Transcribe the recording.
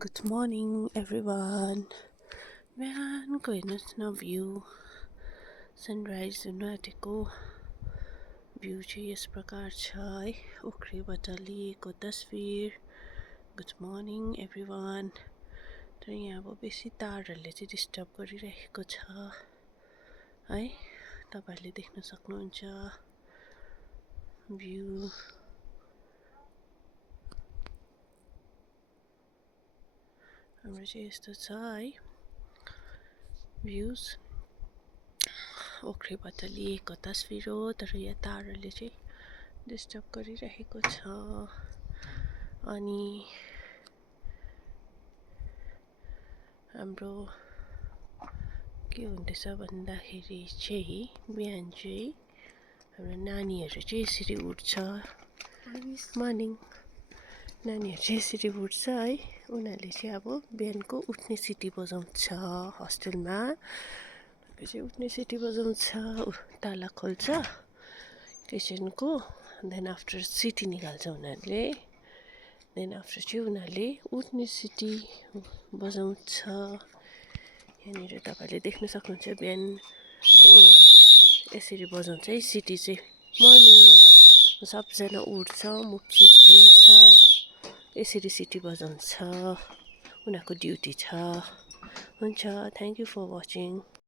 Good morning everyone. बिहानको हेर्नुहोस् न भ्यू सनराइज हुन आँटेको भ्यू चाहिँ यस प्रकार छ है ओखरीबाट लिएको तस्बिर। Good morning everyone. तर यहाँ अब बेसी तारहरूले चाहिँ डिस्टर्ब गरिरहेको छ है, तपाईहरुले देख्न सक्नुहुन्छ भ्यू। हाम्रो चाहिँ यस्तो छ है भ्यूज, ओखरीबाट लिएको तस्बिर हो, तर यहाँ तारहरूले चाहिँ डिस्टर्ब गरिरहेको छ। अनि हाम्रो के हुँदैछ भन्दाखेरि चाहिँ बिहान चाहिँ हाम्रो नानीहरू चाहिँ यसरी उठ्छ। मर्निङ। नानीहरू चाहिँ यसरी उठ्छ है, उनीहरूले चाहिँ अब बिहानको उठ्ने सिटी बजाउँछ हस्टेलमा। चाहिँ उठ्ने सिटी बजाउँछ, ताला खोल्छ किचनको, देन आफ्टर सिटी निकाल्छ उनीहरूले। देन आफ्टर चाहिँ उनीहरूले उठ्ने सिटी बजाउँछ। यहाँनिर तपाईँले देख्न सक्नुहुन्छ बिहान यसरी बजाउँछ है सिटी चाहिँ। मर्निङ सबजना उठ्छ, मुखसुख धुन्छ, यसरी सिटी बजाउँछ, उनीहरूको ड्युटी छ। हुन्छ, थ्याङ्क यू फर वाचिङ।